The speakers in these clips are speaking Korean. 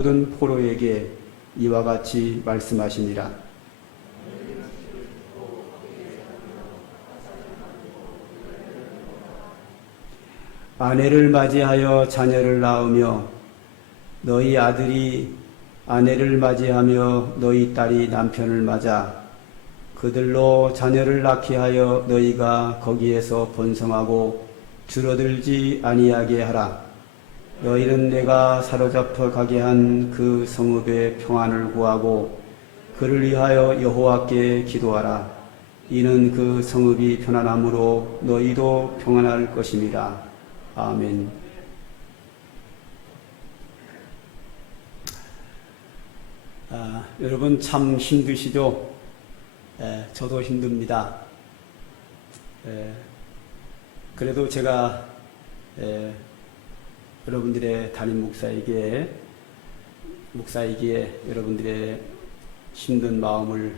모든 포로에게 이와 같이 말씀하시니라. 아내를 맞이하여 자녀를 낳으며 너희 아들이 아내를 맞이하며 너희 딸이 남편을 맞아 그들로 자녀를 낳게 하여 너희가 거기에서 번성하고 줄어들지 아니하게 하라. 너희는 내가 사로잡혀 가게 한 그 성읍의 평안을 구하고 그를 위하여 여호와께 기도하라. 이는 그 성읍이 편안함으로 너희도 평안할 것임이라. 아멘. 여러분 참 힘드시죠? 저도 힘듭니다. 그래도 제가 여러분들의 담임 목사이기에 여러분들의 힘든 마음을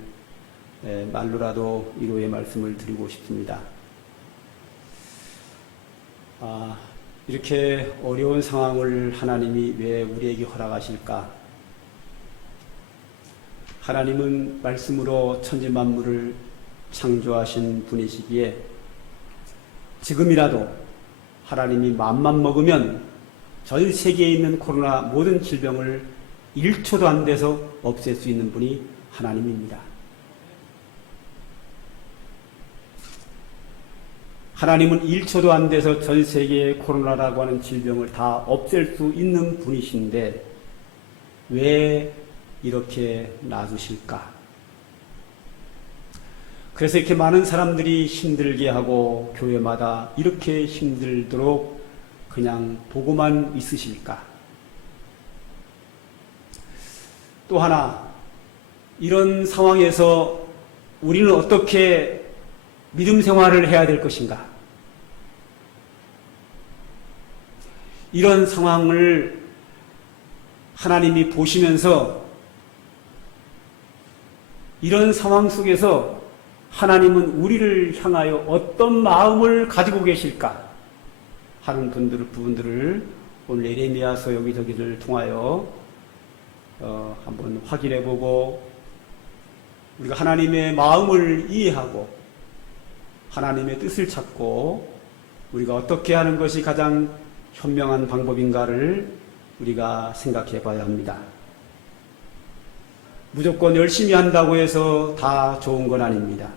말로라도 위로의 말씀을 드리고 싶습니다. 이렇게 어려운 상황을 하나님이 왜 우리에게 허락하실까? 하나님은 말씀으로 천지만물을 창조하신 분이시기에 지금이라도 하나님이 마음만 먹으면 전 세계에 있는 코로나 모든 질병을 1초도 안 돼서 없앨 수 있는 분이 하나님입니다. 하나님은 1초도 안 돼서 전 세계의 코로나라고 하는 질병을 다 없앨 수 있는 분이신데 왜 이렇게 놔두실까? 그래서 이렇게 많은 사람들이 힘들게 하고 교회마다 이렇게 힘들도록 그냥 보고만 있으실까? 또 하나, 이런 상황에서 우리는 어떻게 믿음 생활을 해야 될 것인가? 이런 상황을 하나님이 보시면서 이런 상황 속에서 하나님은 우리를 향하여 어떤 마음을 가지고 계실까 하는 부분들을 오늘 예레미야서 여기저기를 통하여 한번 확인해보고 우리가 하나님의 마음을 이해하고 하나님의 뜻을 찾고 우리가 어떻게 하는 것이 가장 현명한 방법인가를 우리가 생각해 봐야 합니다. 무조건 열심히 한다고 해서 다 좋은 건 아닙니다.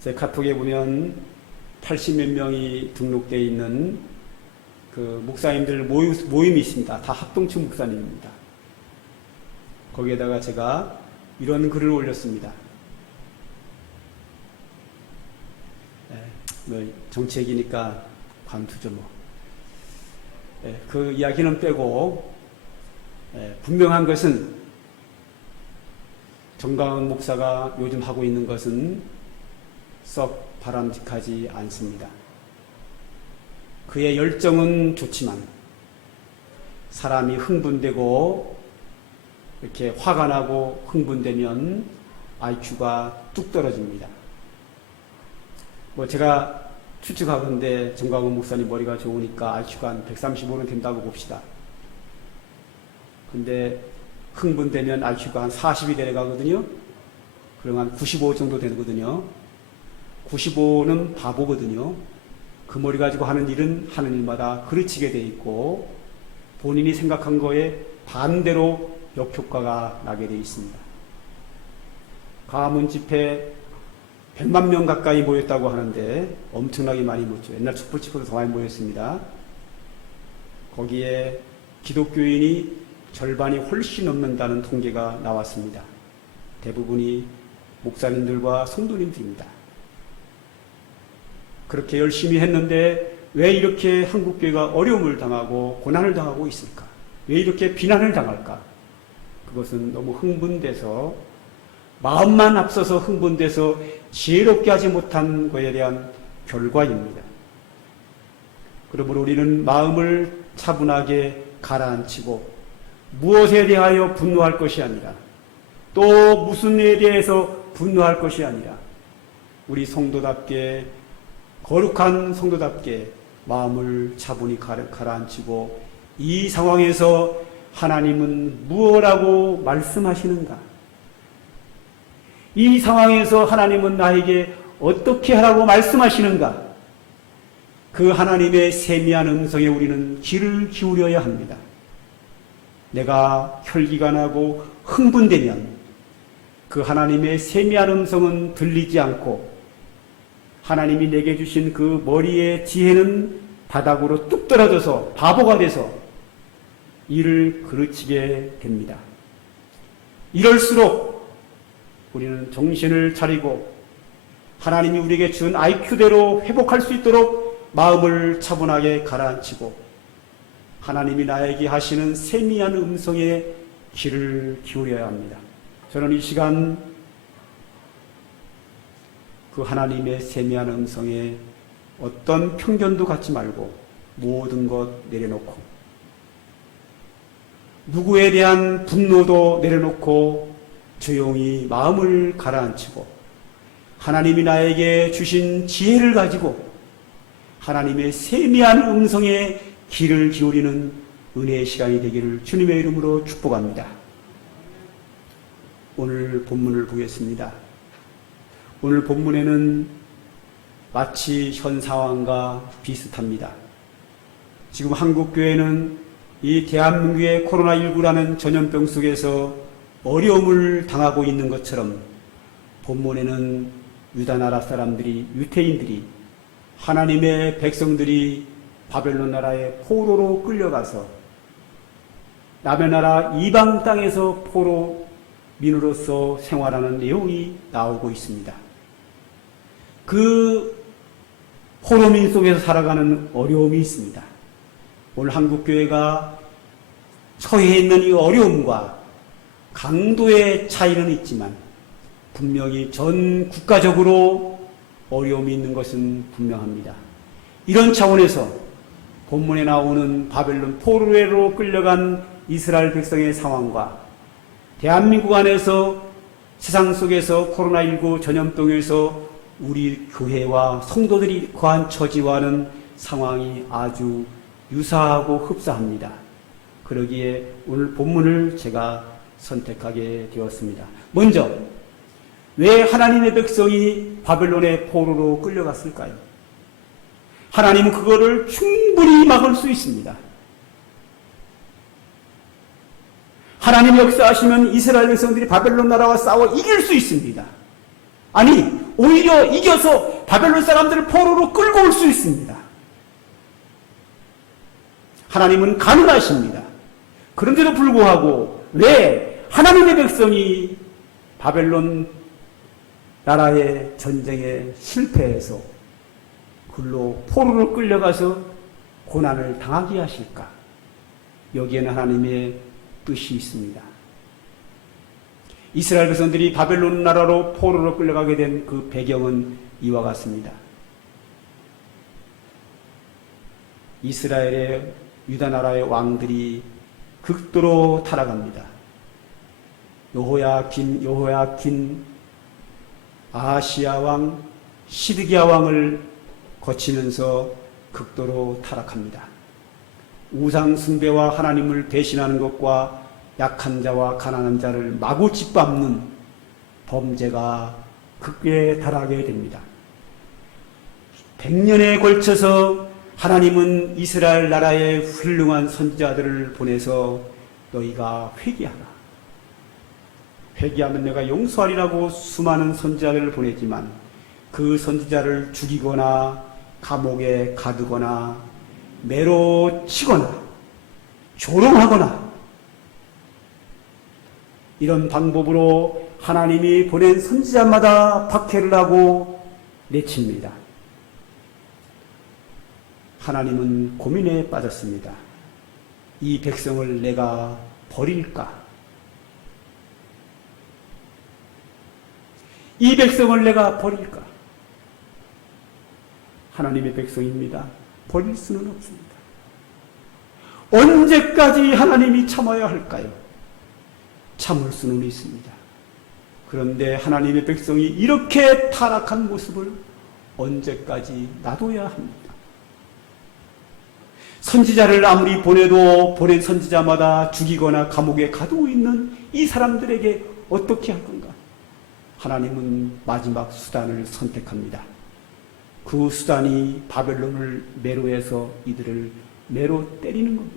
제 카톡에 보면 80몇 명이 등록되어 있는 그 목사님들 모임이 있습니다. 다 합동층 목사님입니다. 거기에다가 제가 이런 글을 올렸습니다. 정치 얘기니까 관두죠 뭐. 그 이야기는 빼고 분명한 것은 정강은 목사가 요즘 하고 있는 것은 썩 바람직하지 않습니다. 그의 열정은 좋지만 사람이 흥분되고 이렇게 화가 나고 흥분되면 IQ가 뚝 떨어집니다. 제가 추측하건대 정광훈 목사님 머리가 좋으니까 IQ가 한 135는 된다고 봅시다. 근데 흥분되면 IQ가 한 40이 내려가거든요. 그러면 한 95 정도 되거든요. 95는 바보거든요. 그 머리 가지고 하는 일은 하는 일마다 그르치게 돼 있고 본인이 생각한 거에 반대로 역효과가 나게 돼 있습니다. 가문 집회 100만 명 가까이 모였다고 하는데 엄청나게 많이 모였죠. 옛날 촛불집회도 더 많이 모였습니다. 거기에 기독교인이 절반이 훨씬 넘는다는 통계가 나왔습니다. 대부분이 목사님들과 성도님들입니다. 그렇게 열심히 했는데 왜 이렇게 한국교회가 어려움을 당하고 고난을 당하고 있을까? 왜 이렇게 비난을 당할까? 그것은 너무 흥분돼서 마음만 앞서서 흥분돼서 지혜롭게 하지 못한 것에 대한 결과입니다. 그러므로 우리는 마음을 차분하게 가라앉히고 무엇에 대하여 분노할 것이 아니라 또 무슨 일에 대해서 분노할 것이 아니라 우리 성도답게 거룩한 성도답게 마음을 차분히 가라앉히고 이 상황에서 하나님은 무엇라고 말씀하시는가? 이 상황에서 하나님은 나에게 어떻게 하라고 말씀하시는가? 그 하나님의 세미한 음성에 우리는 귀를 기울여야 합니다. 내가 혈기가 나고 흥분되면 그 하나님의 세미한 음성은 들리지 않고 하나님이 내게 주신 그 머리의 지혜는 바닥으로 뚝 떨어져서 바보가 돼서 일을 그르치게 됩니다. 이럴수록 우리는 정신을 차리고 하나님이 우리에게 준 IQ대로 회복할 수 있도록 마음을 차분하게 가라앉히고 하나님이 나에게 하시는 세미한 음성에 귀를 기울여야 합니다. 저는 이 시간 그 하나님의 세미한 음성에 어떤 편견도 갖지 말고 모든 것 내려놓고 누구에 대한 분노도 내려놓고 조용히 마음을 가라앉히고 하나님이 나에게 주신 지혜를 가지고 하나님의 세미한 음성에 귀를 기울이는 은혜의 시간이 되기를 주님의 이름으로 축복합니다. 오늘 본문을 보겠습니다. 오늘 본문에는 마치 현 상황과 비슷합니다. 지금 한국교회는 이 대한민국의 코로나19라는 전염병 속에서 어려움을 당하고 있는 것처럼 본문에는 유다 나라 사람들이, 유태인들이, 하나님의 백성들이 바벨론 나라의 포로로 끌려가서 남의 나라 이방 땅에서 포로 민으로서 생활하는 내용이 나오고 있습니다. 그 포로민 속에서 살아가는 어려움이 있습니다. 오늘 한국교회가 처해 있는 이 어려움과 강도의 차이는 있지만 분명히 전 국가적으로 어려움이 있는 것은 분명합니다. 이런 차원에서 본문에 나오는 바벨론 포로로 끌려간 이스라엘 백성의 상황과 대한민국 안에서 세상 속에서 코로나19 전염병에서 우리 교회와 성도들이 거한 처지와는 상황이 아주 유사하고 흡사합니다. 그러기에 오늘 본문을 제가 선택하게 되었습니다. 먼저 왜 하나님의 백성이 바벨론의 포로로 끌려갔을까요? 하나님은 그거를 충분히 막을 수 있습니다. 하나님이 역사하시면 이스라엘 백성들이 바벨론 나라와 싸워 이길 수 있습니다. 아니, 오히려 이겨서 바벨론 사람들을 포로로 끌고 올 수 있습니다. 하나님은 가능하십니다. 그런데도 불구하고 왜 하나님의 백성이 바벨론 나라의 전쟁에 실패해서 글로 포로로 끌려가서 고난을 당하게 하실까? 여기에는 하나님의 뜻이 있습니다. 이스라엘 백성들이 바벨론 나라로 포로로 끌려가게 된 그 배경은 이와 같습니다. 이스라엘의 유다 나라의 왕들이 극도로 타락합니다. 여호야긴, 아하시야 왕, 시드기야 왕을 거치면서 극도로 타락합니다. 우상 숭배와 하나님을 배신하는 것과 약한 자와 가난한 자를 마구 짓밟는 범죄가 극에 달하게 됩니다. 100년에 걸쳐서 하나님은 이스라엘 나라의 훌륭한 선지자들을 보내서 너희가 회개하라. 회개하면 내가 용서하리라고 수많은 선지자들을 보냈지만 그 선지자를 죽이거나 감옥에 가두거나 매로 치거나 조롱하거나 이런 방법으로 하나님이 보낸 선지자마다 박해를 하고 내칩니다. 하나님은 고민에 빠졌습니다. 이 백성을 내가 버릴까? 이 백성을 내가 버릴까? 하나님의 백성입니다. 버릴 수는 없습니다. 언제까지 하나님이 참아야 할까요? 참을 수는 있습니다. 그런데 하나님의 백성이 이렇게 타락한 모습을 언제까지 놔둬야 합니까? 선지자를 아무리 보내도 보낸 선지자마다 죽이거나 감옥에 가두고 있는 이 사람들에게 어떻게 할 건가? 하나님은 마지막 수단을 선택합니다. 그 수단이 바벨론을 매로해서 이들을 매로 때리는 겁니다.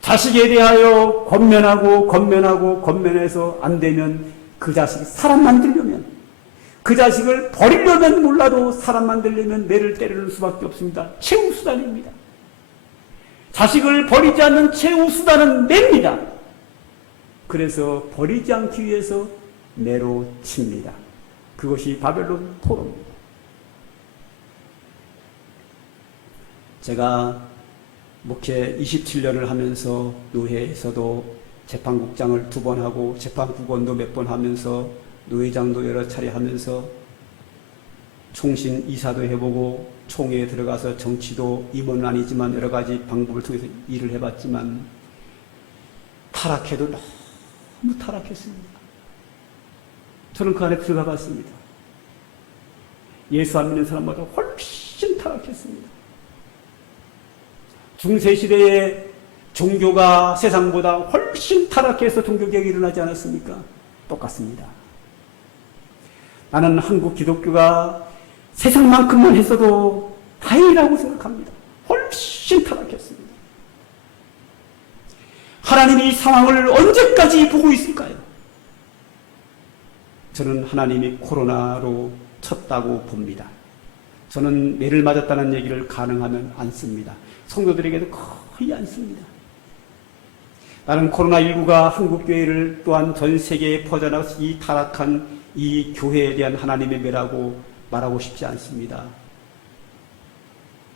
자식에 대하여 권면해서 안 되면 그 자식이 사람 만들려면, 그 자식을 버리려면 몰라도 사람 만들려면 매를 때리는 수밖에 없습니다. 최후 수단입니다. 자식을 버리지 않는 최후 수단은 매입니다. 그래서 버리지 않기 위해서 매로 칩니다. 그것이 바벨론 포로입니다. 제가 목회 27년을 하면서 노회에서도 재판국장을 2번 하고 재판국원도 몇 번 하면서 노회장도 여러 차례 하면서 총신 이사도 해보고 총회에 들어가서 정치도 임원은 아니지만 여러 가지 방법을 통해서 일을 해봤지만 타락해도 너무 타락했습니다. 저는 그 안에 들어가 봤습니다. 예수 안 믿는 사람보다 훨씬 타락했습니다. 중세시대의 종교가 세상보다 훨씬 타락해서 종교개혁이 일어나지 않았습니까? 똑같습니다. 나는 한국 기독교가 세상만큼만 했어도 다행이라고 생각합니다. 훨씬 타락했습니다. 하나님이 이 상황을 언제까지 보고 있을까요? 저는 하나님이 코로나로 쳤다고 봅니다. 저는 매를 맞았다는 얘기를 가능하면 안 씁니다. 성도들에게도 거의 안 씁니다. 나는 코로나19가 한국교회를 또한 전 세계에 퍼져나가서 이 타락한 이 교회에 대한 하나님의 매라고 말하고 싶지 않습니다.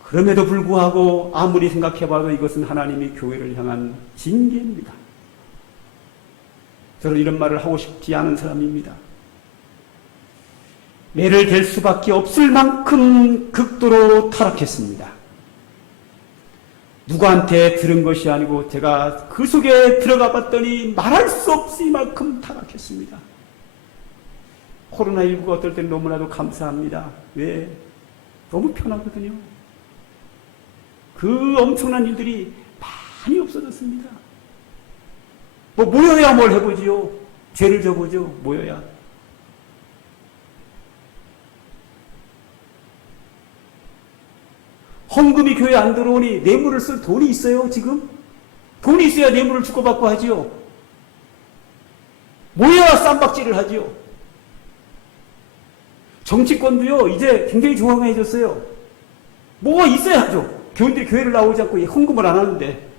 그럼에도 불구하고 아무리 생각해봐도 이것은 하나님이 교회를 향한 징계입니다. 저는 이런 말을 하고 싶지 않은 사람입니다. 매를 댈 수밖에 없을 만큼 극도로 타락했습니다. 누구한테 들은 것이 아니고 제가 그 속에 들어가 봤더니 말할 수 없을 만큼 타락했습니다. 코로나19가 어떨 때는 너무나도 감사합니다. 왜? 너무 편하거든요. 그 엄청난 일들이 많이 없어졌습니다. 뭐 모여야 뭘 해보지요. 죄를 져보죠. 모여야. 헌금이 교회에 안 들어오니 뇌물을 쓸 돈이 있어요, 지금? 돈이 있어야 뇌물을 주고받고 하지요. 모여야 쌈박질을 하지요. 정치권도요, 이제 굉장히 조용해졌어요. 뭐가 있어야죠. 교인들이 교회를 나오지 않고 헌금을 안 하는데.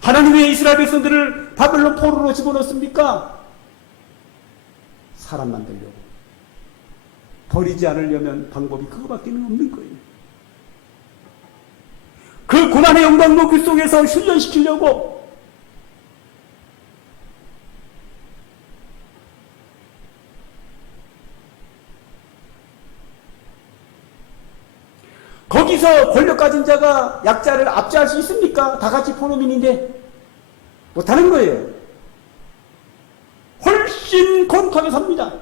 하나님 왜 이스라엘 백성들을 바벨론 포로로 집어넣습니까? 사람 만들려고. 버리지 않으려면 방법이 그거밖에 없는 거예요. 그 고난의 영광도 그 속에서 훈련시키려고. 거기서 권력 가진 자가 약자를 압제할 수 있습니까? 다 같이 포로민인데 못하는 거예요. 훨씬 거룩하게 삽니다.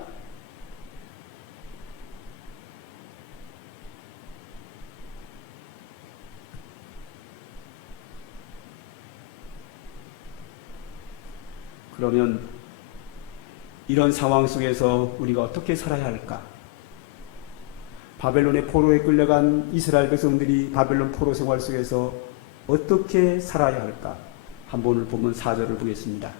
그러면 이런 상황 속에서 우리가 어떻게 살아야 할까? 바벨론의 포로에 끌려간 이스라엘 백성들이 바벨론 포로 생활 속에서 어떻게 살아야 할까? 한번 보면 4절을 보겠습니다.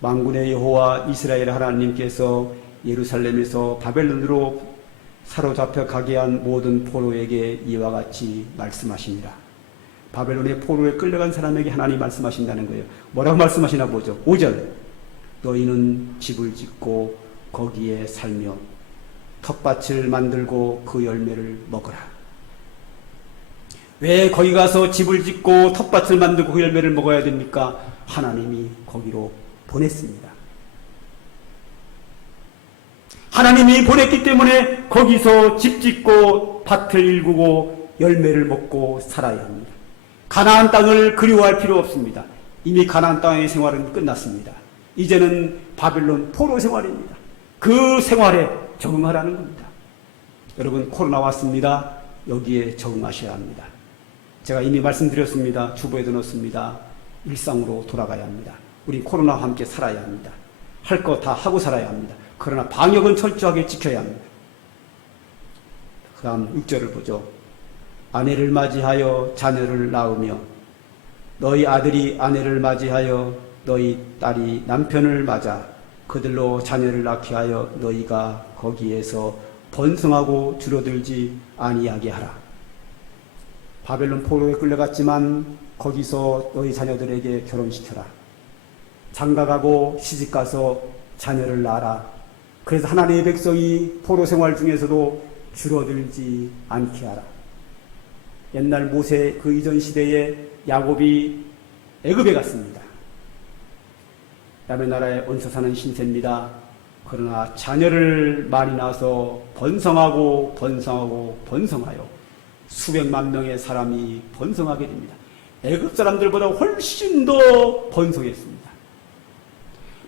만군의 여호와 이스라엘 하나님께서 예루살렘에서 바벨론으로 사로잡혀 가게 한 모든 포로에게 이와 같이 말씀하십니다. 바벨론의 포로에 끌려간 사람에게 하나님이 말씀하신다는 거예요. 뭐라고 말씀하시나 보죠. 5절. 너희는 집을 짓고 거기에 살며 텃밭을 만들고 그 열매를 먹어라. 왜 거기 가서 집을 짓고 텃밭을 만들고 그 열매를 먹어야 됩니까? 하나님이 거기로 보냈습니다. 하나님이 보냈기 때문에 거기서 집 짓고 밭을 일구고 열매를 먹고 살아야 합니다. 가나안 땅을 그리워할 필요 없습니다. 이미 가나안 땅의 생활은 끝났습니다. 이제는 바벨론 포로 생활입니다. 그 생활에 적응하라는 겁니다. 여러분, 코로나 왔습니다. 여기에 적응하셔야 합니다. 제가 이미 말씀드렸습니다. 주보에도 넣었습니다. 일상으로 돌아가야 합니다. 우리 코로나와 함께 살아야 합니다. 할 거 다 하고 살아야 합니다. 그러나 방역은 철저하게 지켜야 합니다. 그 다음 6절을 보죠. 아내를 맞이하여 자녀를 낳으며 너희 아들이 아내를 맞이하여 너희 딸이 남편을 맞아 그들로 자녀를 낳게 하여 너희가 거기에서 번성하고 줄어들지 아니하게 하라. 바벨론 포로에 끌려갔지만 거기서 너희 자녀들에게 결혼시켜라. 장가가고 시집가서 자녀를 낳아라. 그래서 하나님의 백성이 포로 생활 중에서도 줄어들지 않게 하라. 옛날 모세 그 이전 시대에 야곱이 애굽에 갔습니다. 남의 나라에 얹혀 사는 신세입니다. 그러나 자녀를 많이 낳아서 번성하고 번성하고 번성하여 수백만 명의 사람이 번성하게 됩니다. 애굽 사람들보다 훨씬 더 번성했습니다.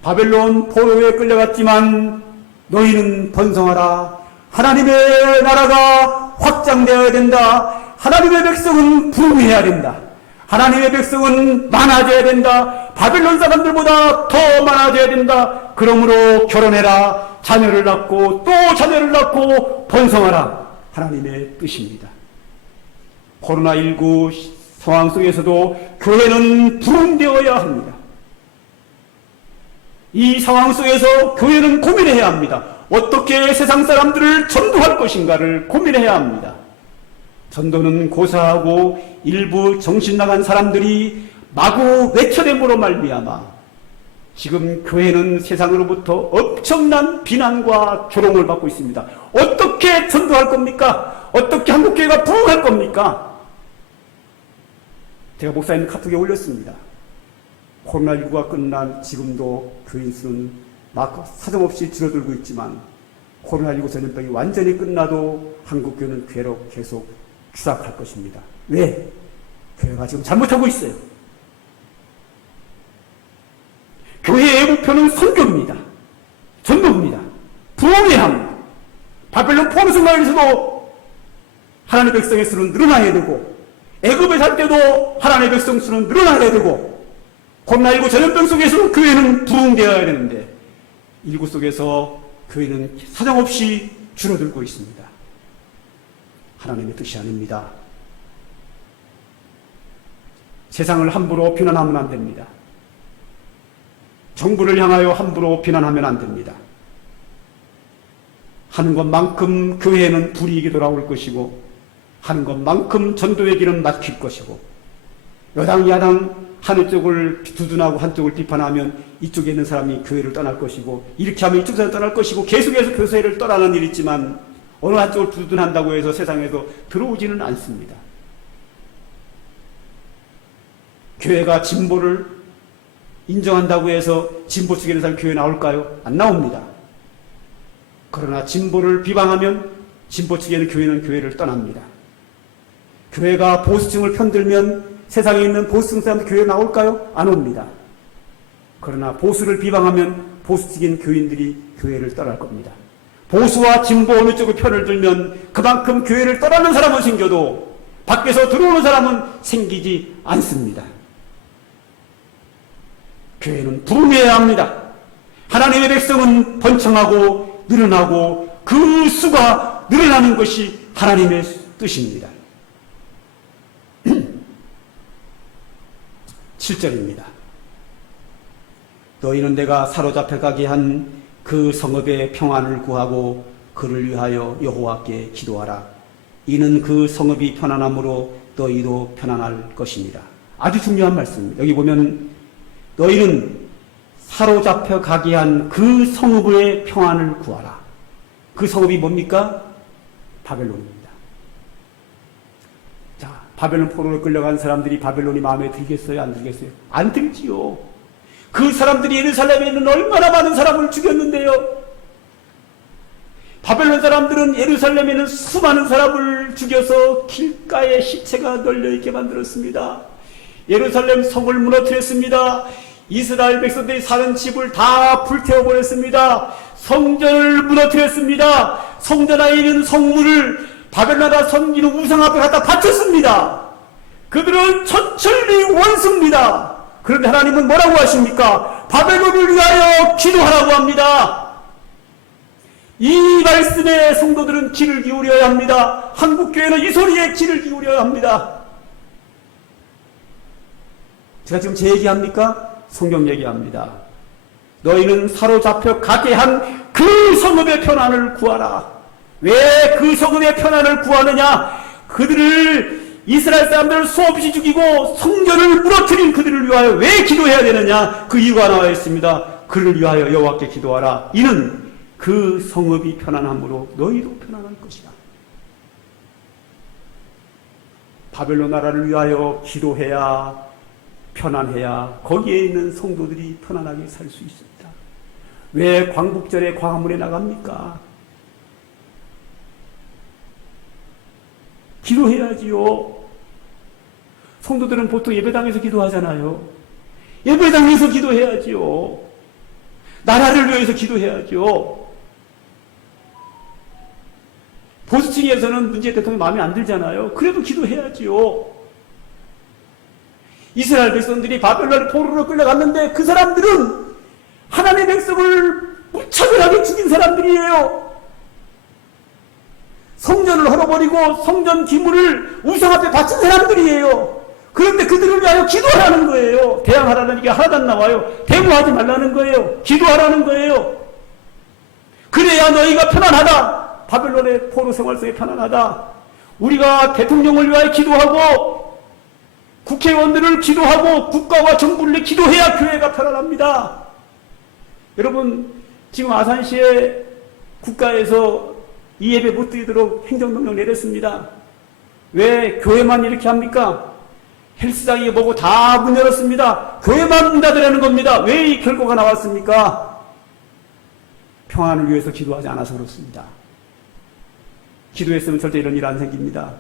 바벨론 포로에 끌려갔지만 너희는 번성하라. 하나님의 나라가 확장되어야 된다. 하나님의 백성은 부흥해야 된다. 하나님의 백성은 많아져야 된다. 바벨론 사람들보다 더 많아져야 된다. 그러므로 결혼해라. 자녀를 낳고 또 자녀를 낳고 번성하라. 하나님의 뜻입니다. 코로나19 상황 속에서도 교회는 부흥되어야 합니다. 이 상황 속에서 교회는 고민해야 합니다. 어떻게 세상 사람들을 전도할 것인가를 고민해야 합니다. 전도는 고사하고 일부 정신 나간 사람들이 마구 외쳐냄으로 말미암아 지금 교회는 세상으로부터 엄청난 비난과 조롱을 받고 있습니다. 어떻게 전도할 겁니까? 어떻게 한국교회가 부흥할 겁니까? 제가 목사님 카톡에 올렸습니다. 코로나19가 끝난 지금도 교인 수는 막 사정없이 줄어들고 있지만 코로나19 전염병이 완전히 끝나도 한국교회는 괴로 계속 추락할 것입니다. 왜? 교회가 지금 잘못하고 있어요. 교회의 목표는 선교입니다. 전도입니다. 부흥해야 합니다. 바벨론 포로 생활에서도 하나님의 백성의 수는 늘어나야 되고 애굽에 살 때도 하나님의 백성 수는 늘어나야 되고 코로나19 전염병 속에서도 교회는 부흥되어야 되는데 일구 속에서 교회는 사정없이 줄어들고 있습니다. 하나님의 뜻이 아닙니다. 세상을 함부로 비난하면 안 됩니다. 정부를 향하여 함부로 비난하면 안 됩니다. 하는 것만큼 교회에는 불이익이 돌아올 것이고 하는 것만큼 전도의 길은 막힐 것이고 여당 야당 한 쪽을 두둔하고 한쪽을 비판하면 이쪽에 있는 사람이 교회를 떠날 것이고 이렇게 하면 이쪽 사람이 떠날 것이고 계속해서 교회를 떠나는 일이 있지만 어느 한쪽을 두둔한다고 해서 세상에서 들어오지는 않습니다. 교회가 진보를 인정한다고 해서 진보 측에 있는 사람이 교회에 나올까요? 안 나옵니다. 그러나 진보를 비방하면 진보 측에 있는 교회는 교회를 떠납니다. 교회가 보수층을 편들면 세상에 있는 보수층 사람들 교회에 나올까요? 안 옵니다. 그러나 보수를 비방하면 보수적인 교인들이 교회를 떠날 겁니다. 보수와 진보 어느 쪽을 편을 들면 그만큼 교회를 떠나는 사람은 생겨도 밖에서 들어오는 사람은 생기지 않습니다. 교회는 부흥해야 합니다. 하나님의 백성은 번창하고 늘어나고 그 수가 늘어나는 것이 하나님의 뜻입니다. 7절입니다. 너희는 내가 사로잡혀 가게 한 그 성읍의 평안을 구하고 그를 위하여 여호와께 기도하라. 이는 그 성읍이 편안함으로 너희도 편안할 것입니다. 아주 중요한 말씀입니다. 여기 보면 너희는 사로잡혀 가게 한 그 성읍의 평안을 구하라. 그 성읍이 뭡니까? 바벨론입니다. 자, 바벨론 포로로 끌려간 사람들이 바벨론이 마음에 들겠어요? 안 들겠어요? 안 들지요. 그 사람들이 예루살렘에 있는 얼마나 많은 사람을 죽였는데요. 바벨론 사람들은 예루살렘에 있는 수많은 사람을 죽여서 길가에 시체가 널려있게 만들었습니다. 예루살렘 성을 무너뜨렸습니다. 이스라엘 백성들이 사는 집을 다 불태워버렸습니다. 성전을 무너뜨렸습니다. 성전 안에 있는 성물을 바벨론나라 섬기는 우상 앞에 갖다 바쳤습니다. 그들은 천천히 원수입니다. 그런데 하나님은 뭐라고 하십니까? 바벨론을 위하여 기도하라고 합니다. 이 말씀에 성도들은 귀를 기울여야 합니다. 한국교회는 이 소리에 귀를 기울여야 합니다. 제가 지금 제 얘기합니까? 성경 얘기합니다. 너희는 사로잡혀 가게 한 그 성읍의 편안을 구하라. 왜 그 성읍의 편안을 구하느냐? 그들을 이스라엘 사람들을 수없이 죽이고 성전을 무너뜨린 그들을 위하여 왜 기도해야 되느냐? 그 이유가 나와 있습니다. 그를 위하여 여호와께 기도하라. 이는 그 성읍이 편안함으로 너희도 편안할 것이다. 바벨론 나라를 위하여 기도해야 편안해야 거기에 있는 성도들이 편안하게 살 수 있습니다. 왜 광복절에 광화문에 나갑니까? 기도해야지요. 성도들은 보통 예배당에서 기도하잖아요. 예배당에서 기도해야지요. 나라를 위해서 기도해야죠. 보수층에서는 문재인 대통령이 마음에 안 들잖아요. 그래도 기도해야지요. 이스라엘 백성들이 바벨론의 포로로 끌려갔는데 그 사람들은 하나님의 백성을 무차별하게 죽인 사람들이에요. 성전을 헐어버리고 성전 기물을 우상 앞에 바친 사람들이에요. 그런데 그들을 위하여 기도하라는 거예요. 대항하라는 게 하나도 안 나와요. 대모하지 말라는 거예요. 기도하라는 거예요. 그래야 너희가 편안하다. 바벨론의 포로 생활 속에 편안하다. 우리가 대통령을 위하여 기도하고 국회의원들을 기도하고 국가와 정부를 위해 기도해야 교회가 편안합니다. 여러분, 지금 아산시에 국가에서 이 예배 못 드리도록 행정명령 내렸습니다. 왜 교회만 이렇게 합니까? 헬스장이 뭐고 다 문 열었습니다. 교회만 문 닫으라는 겁니다. 왜 이 결과가 나왔습니까? 평안을 위해서 기도하지 않아서 그렇습니다. 기도했으면 절대 이런 일 안 생깁니다.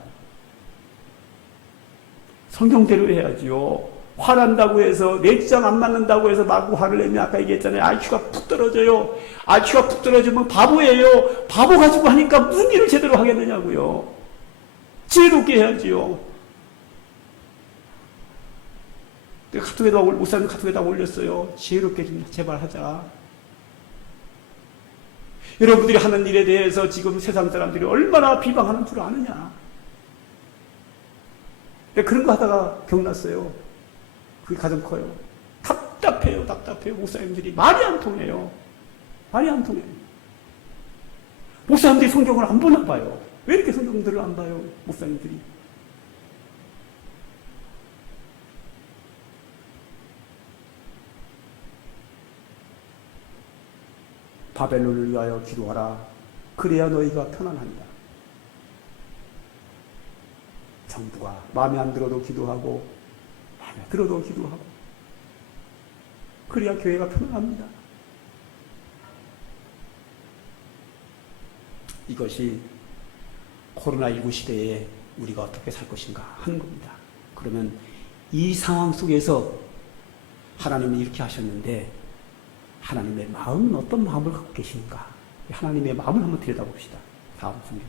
성경대로 해야지요. 화난다고 해서 내 주장 안 맞는다고 해서 마구 화를 내면 아까 얘기했잖아요. IQ가 푹 떨어져요. IQ가 푹 떨어지면 바보예요. 바보 가지고 하니까 무슨 일을 제대로 하겠느냐고요. 지혜롭게 해야지요. 내가 카톡에다 목사님 카톡에다 올렸어요. 지혜롭게 좀 제발 하자. 여러분들이 하는 일에 대해서 지금 세상 사람들이 얼마나 비방하는 줄 아느냐. 그런 거 하다가 병났어요. 그게 가장 커요. 답답해요. 목사님들이 말이 안 통해요. 말이 안 통해요. 목사님들이 성경을 안 보나 봐요. 왜 이렇게 성경들을 안 봐요? 목사님들이. 바벨론을 위하여 기도하라. 그래야 너희가 편안합니다. 정부가 마음에 안 들어도 기도하고 마음에 들어도 기도하고 그래야 교회가 편안합니다. 이것이 코로나19 시대에 우리가 어떻게 살 것인가 하는 겁니다. 그러면 이 상황 속에서 하나님이 이렇게 하셨는데 하나님의 마음은 어떤 마음을 갖고 계십니까? 하나님의 마음을 한번 들여다봅시다. 다음 성경.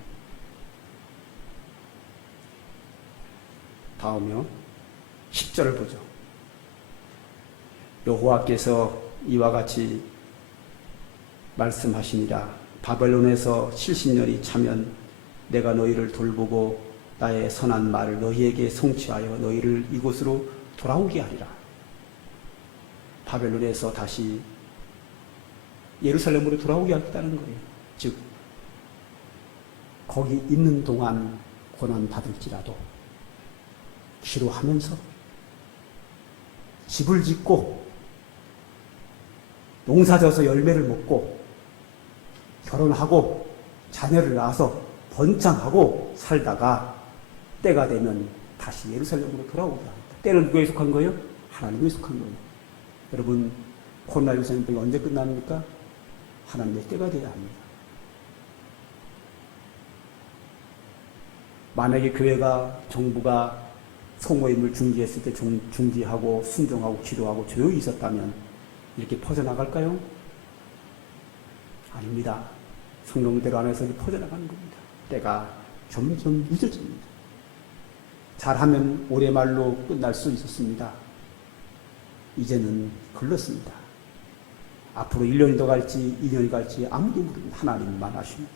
다음이요. 10절을 보죠. 여호와께서 이와 같이 말씀하시니라. 바벨론에서 70년이 차면 내가 너희를 돌보고 나의 선한 말을 너희에게 성취하여 너희를 이곳으로 돌아오게 하리라. 바벨론에서 다시 예루살렘으로 돌아오게 하겠다는 거예요. 즉 거기 있는 동안 고난 받을지라도 기도하면서 집을 짓고 농사져서 열매를 먹고 결혼하고 자녀를 낳아서 번창하고 살다가 때가 되면 다시 예루살렘으로 돌아오게 합니다. 때는 누구에 속한 거예요? 하나님에 속한 거예요. 여러분, 코로나19 전쟁이 언제 끝납니까? 하나님의 때가 되어야 합니다. 만약에 교회가, 정부가 소모임을 중지했을 때 중지하고 순종하고 기도하고 조용히 있었다면 이렇게 퍼져나갈까요? 아닙니다. 성령대로 안에서 퍼져나가는 겁니다. 때가 점점 늦어집니다. 잘하면 올해 말로 끝날 수 있었습니다. 이제는 걸렀습니다. 앞으로 1년이 더 갈지 2년이 갈지 아무도 모릅니다. 하나님만 아십니다.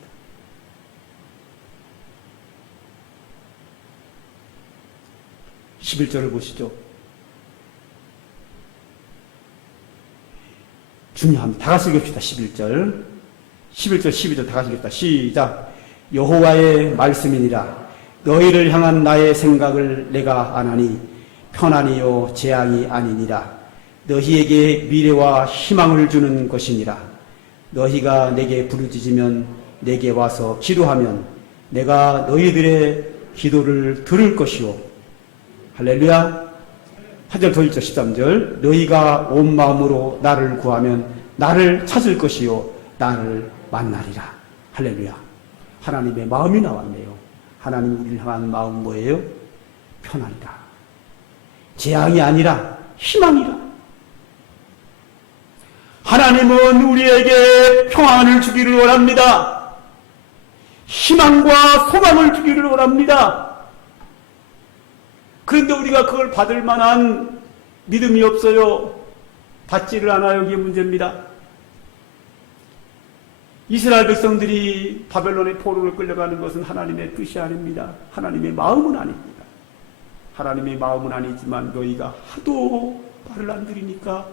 (11절을) 보시죠. 중요합니다. 다 같이 읽읍시다. 11절 12절 다 같이 읽읍시다. 시작. 여호와의 말씀이니라. 너희를 향한 나의 생각을 내가 아나니 편안이요 재앙이 아니니라. 너희에게 미래와 희망을 주는 것이니라. 너희가 내게 부르짖으면 내게 와서 기도하면 내가 너희들의 기도를 들을 것이요. 할렐루야. 한 절 더 읽죠. 13절. 너희가 온 마음으로 나를 구하면 나를 찾을 것이요 나를 만나리라. 할렐루야. 하나님의 마음이 나왔네요. 하나님 우리를 향한 마음 뭐예요? 편안이다. 재앙이 아니라 희망이라. 하나님은 우리에게 평안을 주기를 원합니다. 희망과 소망을 주기를 원합니다. 그런데 우리가 그걸 받을 만한 믿음이 없어요. 받지를 않아요. 이게 문제입니다. 이스라엘 백성들이 바벨론의 포로를 끌려가는 것은 하나님의 뜻이 아닙니다. 하나님의 마음은 아닙니다. 하나님의 마음은 아니지만 너희가 하도 말을 안 들으니까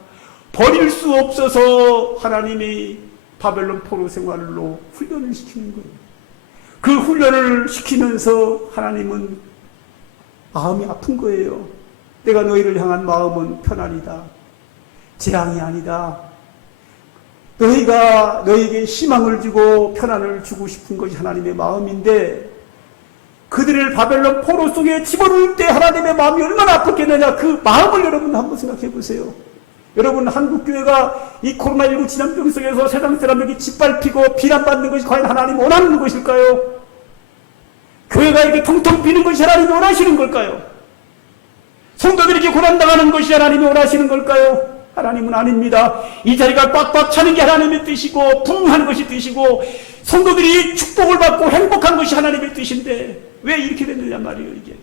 버릴 수 없어서 하나님이 바벨론 포로 생활로 훈련을 시키는 거예요. 그 훈련을 시키면서 하나님은 마음이 아픈 거예요. 내가 너희를 향한 마음은 편안이다. 재앙이 아니다. 너희가 너희에게 희망을 주고 편안을 주고 싶은 것이 하나님의 마음인데 그들을 바벨론 포로 속에 집어넣을 때 하나님의 마음이 얼마나 아팠겠느냐. 그 마음을 여러분 한번 생각해 보세요. 여러분 한국교회가 이 코로나19 진염병 속에서 세상 사람에게 짓밟히고 비난받는 것이 과연 하나님 원하는 것일까요? 교회가 이렇게 통통 비는 것이 하나님이 원하시는 걸까요? 성도들이 이렇게 고난당하는 것이 하나님이 원하시는 걸까요? 하나님은 아닙니다. 이 자리가 꽉꽉 차는 게 하나님의 뜻이고 부흥하는 것이 뜻이고 성도들이 축복을 받고 행복한 것이 하나님의 뜻인데 왜 이렇게 됐느냐 말이에요. 이게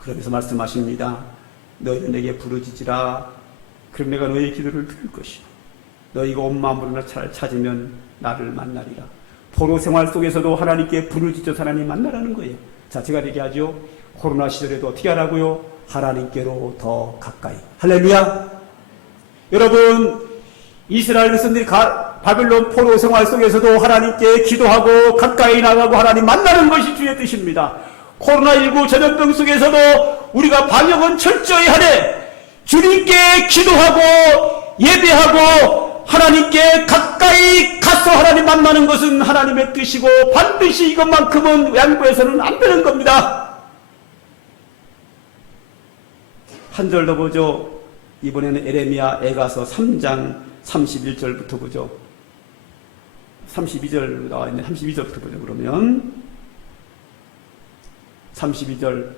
그러면서 말씀하십니다. 너희는 내게 부르짖으라. 그럼 내가 너희의 기도를 들을 것이요 너희가 온 마음으로 나를 찾으면 나를 만나리라. 포로 생활 속에서도 하나님께 부르짖어서 하나님 만나라는 거예요. 자, 제가 얘기하죠. 코로나 시절에도 어떻게 하라고요? 하나님께로 더 가까이. 할렐루야. 여러분 이스라엘 백성들이 바벨론 포로 생활 속에서도 하나님께 기도하고 가까이 나가고 하나님 만나는 것이 주의 뜻입니다. 코로나19 전염병 속에서도 우리가 방역은 철저히 하되 주님께 기도하고 예배하고 하나님께 가까이 가서 하나님 만나는 것은 하나님의 뜻이고 반드시 이것만큼은 양보해서는 안 되는 겁니다. 한 절 더 보죠. 이번에는 에레미야 에가서 3장 31절부터 보죠. 32절 나와 있네. 32절부터 보죠. 그러면 32절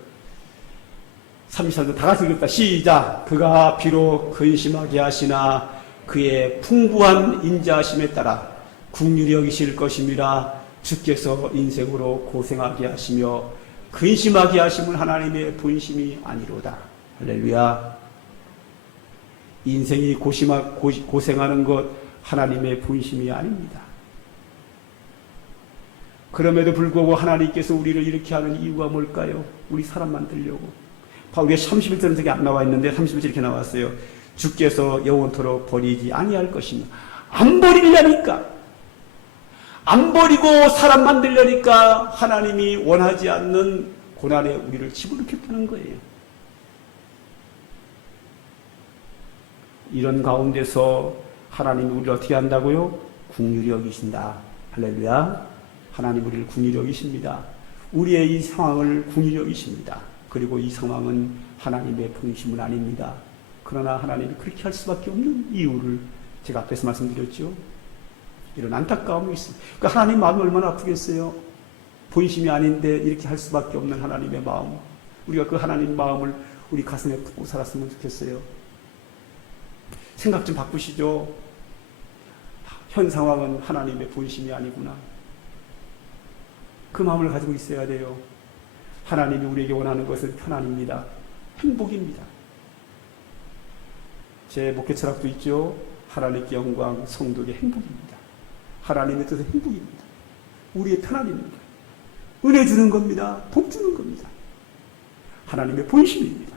33절 다 같이 읽읍시다. 시작. 그가 비록 근심하게 하시나 그의 풍부한 인자하심에 따라 긍휼히 여기실 것임이라. 주께서 인생으로 고생하게 하시며 근심하게 하심은 하나님의 본심이 아니로다. 할렐루야. 인생이 고생하는 것 하나님의 본심이 아닙니다. 그럼에도 불구하고 하나님께서 우리를 이렇게 하는 이유가 뭘까요? 우리 사람 만들려고. 우리가 31절은 저기 안 나와 있는데 31절 이렇게 나왔어요. 주께서 영원토록 버리지 아니할 것이며. 안 버리려니까. 안 버리고 사람 만들려니까 하나님이 원하지 않는 고난에 우리를 집어넣겠다는 거예요. 이런 가운데서 하나님이 우리를 어떻게 한다고요? 긍휼히 여기신다. 할렐루야. 하나님 우리를 긍휼히 여기십니다. 우리의 이 상황을 긍휼히 여기십니다. 그리고 이 상황은 하나님의 본심은 아닙니다. 그러나 하나님이 그렇게 할 수밖에 없는 이유를 제가 앞에서 말씀드렸죠. 이런 안타까움이 있습니다. 그러니까 하나님 마음이 얼마나 아프겠어요. 본심이 아닌데 이렇게 할 수밖에 없는 하나님의 마음. 우리가 그 하나님 마음을 우리 가슴에 품고 살았으면 좋겠어요. 생각 좀 바꾸시죠. 현 상황은 하나님의 본심이 아니구나. 그 마음을 가지고 있어야 돼요. 하나님이 우리에게 원하는 것은 편안입니다. 행복입니다. 제 목회 철학도 있죠. 하나님께 영광, 성도에게 행복입니다. 하나님의 뜻은 행복입니다. 우리의 편안입니다. 은혜 주는 겁니다. 복 주는 겁니다. 하나님의 본심입니다.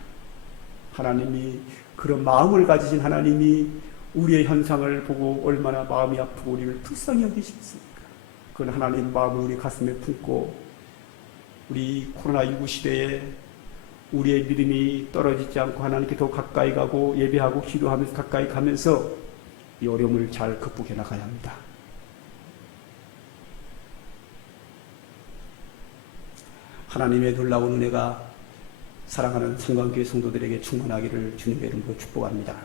하나님이 그런 마음을 가지신 하나님이 우리의 현상을 보고 얼마나 마음이 아프고 우리를 불쌍히 여기시겠습니까? 그건 하나님 마음을 우리 가슴에 품고 우리 코로나19 시대에 우리의 믿음이 떨어지지 않고 하나님께 더 가까이 가고 예배하고 기도하면서 가까이 가면서 이 어려움을 잘 극복해 나가야 합니다. 하나님의 놀라운 은혜가 사랑하는 성광교회 성도들에게 충만하기를 주님의 이름으로 축복합니다.